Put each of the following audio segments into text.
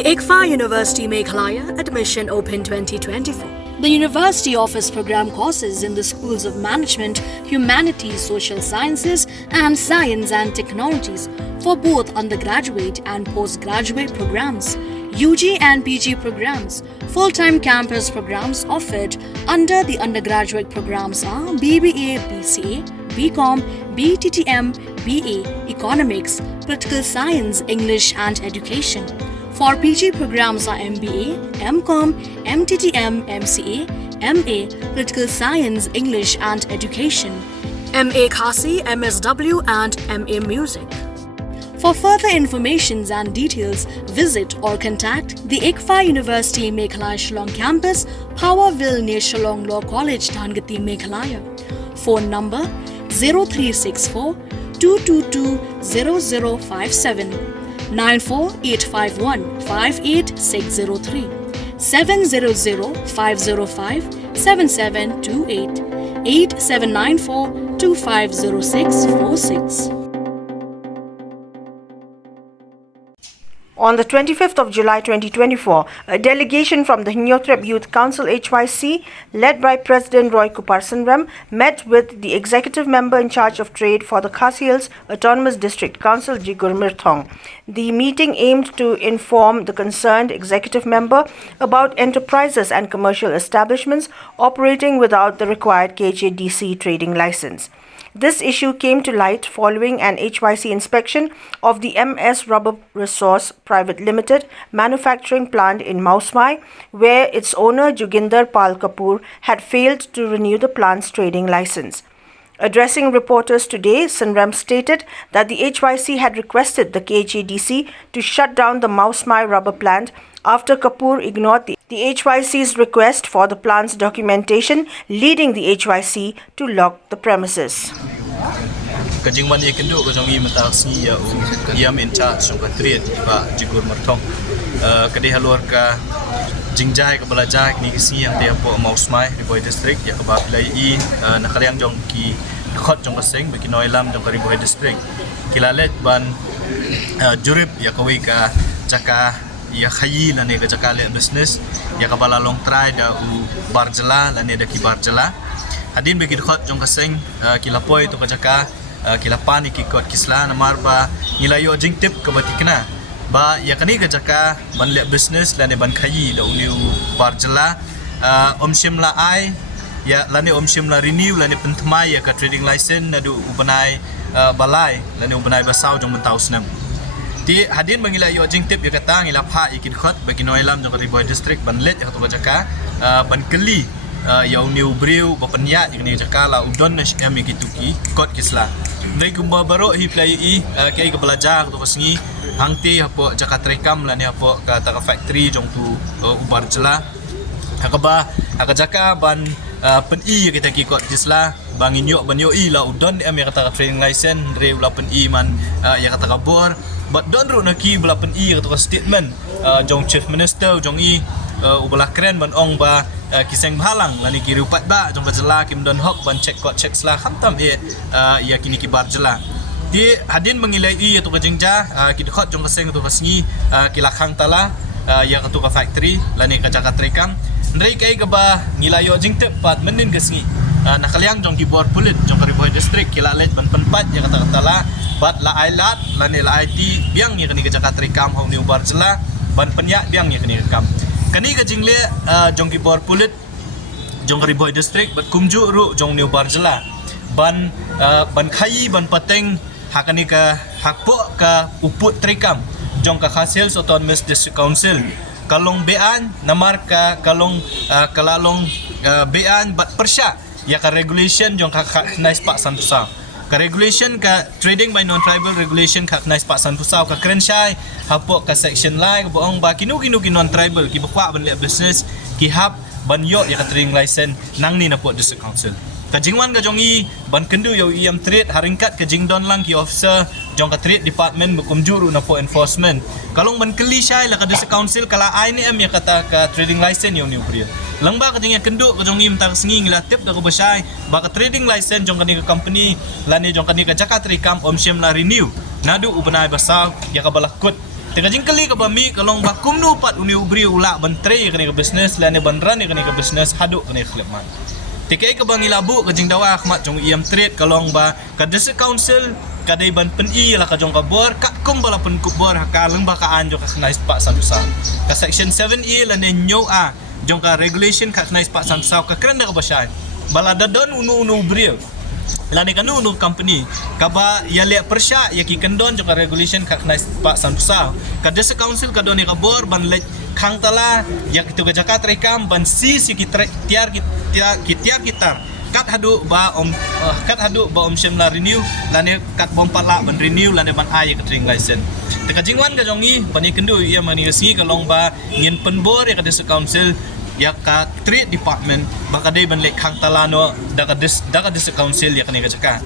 The ICFA University Meghalaya Admission Open 2024. The university offers program courses in the schools of management, humanities, social sciences, and science and technologies for both undergraduate and postgraduate programs, UG and PG programs. Full-time campus programs offered under the undergraduate programs are BBA, BCA, BCom, BTTM, BA, Economics, Political Science, English and Education. For PG programs are MBA, MCom, MTTM, MCA, MA, Political Science, English and Education, MA Khasi, MSW and MA Music. For further information and details, visit or contact the ICFA University Meghalaya Shillong Campus, Powerville near Shillong Law College, Dhangati, Meghalaya. Phone number 0364 222 0057. 94851 58603 700-505-7728 8794-250646. On the 25th of July 2024, a delegation from the Hinyotrep Youth Council HYC, led by President Roy Kupar Sunram, met with the executive member in charge of trade for the Khasi Hills Autonomous District Council, Jigur Mirthong. The meeting aimed to inform the concerned executive member about enterprises and commercial establishments operating without the required KHADC trading license. This issue came to light following an HYC inspection of the MS Rubber Resource Private Limited manufacturing plant in Mausmai, where its owner Joginder Pal Kapoor had failed to renew the plant's trading license. Addressing reporters today, Sunram stated that the HYC had requested the KHADC to shut down the Mausmai rubber plant after Kapoor ignored the HYC's request for the plant's documentation, leading the HYC to lock the premises. Kajingman ikendu kajong imataksi ya iam in charge ng katrit ba Jigur Mirthong kadi halor ka jingjai ka balajai ni kisi yang dia po Mausmai Riboy District ya ka ba pilai I nakaliang jong ki khot jong kaseng bagi noilam jong ka Riboy District kilalet ban jurip ya kawi ka jaka ya khayi lane ka jaka le business ya ka balalong try da u barjala lane da ki barjala hadin bagi khot jong kaseng kilapoi to ka jaka kilapan ikikot kisla namar ba nilayo jingtip kabatikna ba yakani ka jaka banle business lane ban khayi da uniu barjala omshimla ai ya lane omshimla renew lane pentmai ya ka trading license nadu ubanai balai lane ubanai basau jong mentausnam di hadin mangilayo jingtip ya kata ngilapha ikin khot bagi noilam jong Riboy District banlet ya ka jaka ban keli ya uniu briu bapanya ini jaka la udon na syami kituki kot kisla ndai kumba baro hi play I kai ka belajar to kasengi hangti hapo jaka trekam la ni hapo ka ta factory jong tu ubar jela hakaba jaka ban pen I kita ki kot kisla bangin yo ban yo I la udon am ya kata training license re ula pen I man ya kata kabor but don ru na ki bela pen I kata statement jong chief minister jong I ubala keren ban ong ba kiseng bahalang lani kiri upat ba jong kajela kim don hok ban check kot check sla khamtam ya kini kibar jela di hadin mengilai I tu kajengja kidkhot jong kaseng tu kasngi kilakhang tala ya katu ka factory lani ka jaka trekam ndrei kai ka ba ngilayo jingtep pat menin kasngi nakaliang jong kibor pulit jong Riboy District kilalet ban penpat ya kata tala bat la ailat lani la IT biang ya kini ka jaka trekam hau ni ubar jela ban penyak biang ya kini kam kani ka jingle jong kibor pulit jong Riboy District bat kumju ru jong New Barjala ban khayi ban pateng hakani ka hakpo ka uput trekam jong ka Khasi Hills Autonomous District Council kalong bean namar ka kalong kalalong bean bat persya ya ka regulation jong ka nice pak santusa ka regulation ka trading by non-tribal regulation ka nice pak santusa ka krenshai hapo ka section lai ka boong ba kinu non-tribal ki bakwa ban le business ki hab ban yo ya ka trading license nang ni na po district council kajingwan ka jong I ban kendu yo iam trade haringkat ka jingdon lang ki officer jong ka trade department bukum juru na po enforcement kalong ban keli syai la ka district council kala ai ni am ya kata ka trading license yo ni brio lang ba ka jing kendu ka jong I mta singi ngila tip da ko basai ba ka trading license jong kani ka company lani jong kani ka jaka trikam omshim la renew nadu ubanai basa ya ka balakut Teka jingkali ka bami kalong bakum nu pat uni ubri ula bantre kani ka business lane bandran kani ka business haduk kani khleman. Teka ka bangi labu ka jing dawa khmat jong iam trade kalong ba ka district council kadai ban pen I la ka jong ka bor kat kum bala pen ku bor ka leng ba ka anjo ka knais pak sandusa. Ka section 7E lane nyo a jong ka regulation ka knais pak sandusa ka kren ka basyan. Bala dadon unu ubri lani kanu nu company kaba yale persya yaki kendon joka regulation kak nais pak sandusa ka desa council ka doni ka bor ban le khang tala yak itu ga jakat rekam ban si tiar kitar kat hadu ba om shemla renew lani kat bom patla ban renew lani ban ai ka tring license teka jingwan ka jongi bani kendu ia mani si ka long ba ngin penbor ya ka desa council ya ka trade department baka day ban lek khang talano daga district council ya kani ka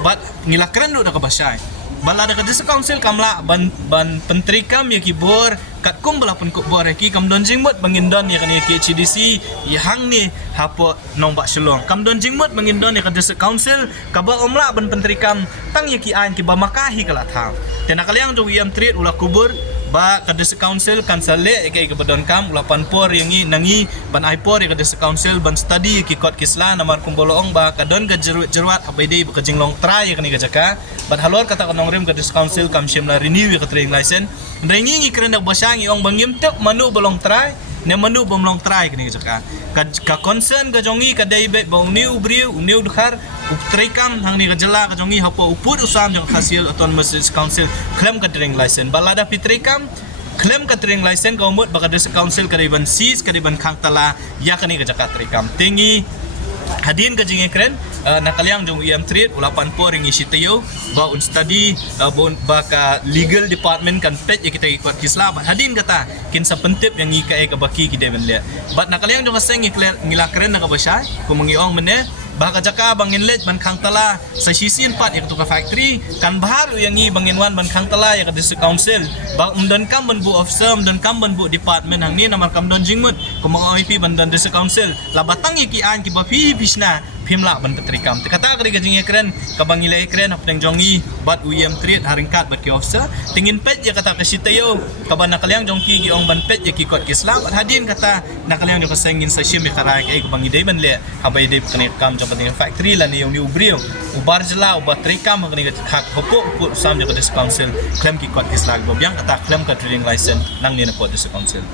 bat ngilakran do daga basay bala daga district council kamla ban pentrikam ya kibor kat kum bala pun kubor ki kam don jingmot bangindon ya kani ki HDC ya hang ni hapo nong bak shelong kam don jingmot bangindon ya ka district council ka ba omla ban pentrikam tang ya ki an ki ba makahi kala thang tena kalyang jo yam trade ula kubur ba ka district council kan sale kay kabadon kam ulapan por yang nangi ban aipor ka district council ban study ki kot kisla namar kumboloong ba kadon ga jeruat abay ba ka jinglong try kani ga jaka ban halor kata kanong rim ka district council kam shimla renew ka training license ringi ngi kren dag basang iong bangim tek manu bolong try ne manu bomlong try kani ga jaka ka concern ga jongi ka dai be ba uniu briu uniu dukhar uptrikam hang ni ga jela ka jongi hapo uput usam jong hasil autonomous council claim ka training license balada pitrikam claim ka training license ka umut baka district council kariban sis kariban khang tala ya kani ga jaka trikam tingi hadin ka jingi kren nakalyang jong iam trade ulapan po ring isitayo ba un study ba ka legal department kan pet ya kita ikut kisla hadin kata kin sa pentip yang ika ka baki ki deven le bat nakalyang jong kaseng ngila kren na ka basay kumangiong mene baka jaka bangin let ban khang tala sa sisin pat ikut ka factory kan baharu yang i bangin wan ban khang tala ya ka district council ba umdon kam ban bu officer umdon kam ban bu department hang ni namar kam don jingmut kumang IP ban don district council labatang iki an ki ba fi bisna phimla ban petrikam kata kari gajing ekren kabangile ekren apeng jongi bat UM trade haringkat bat ki officer tingin pet ya kata kasitayo kaban nakalyang jongki gi ong ban pet ya ki kot kislam hadin kata nakalyang jong kasengin sa shim karai ai kubangi dei ban le habai dei kani kam jong pating factory la ni uni ubrio ubar jela ubar trikam kani hak hopok put sam jong district council claim ki kot kislam bobyang kata claim ka trading license nang ni na pot district council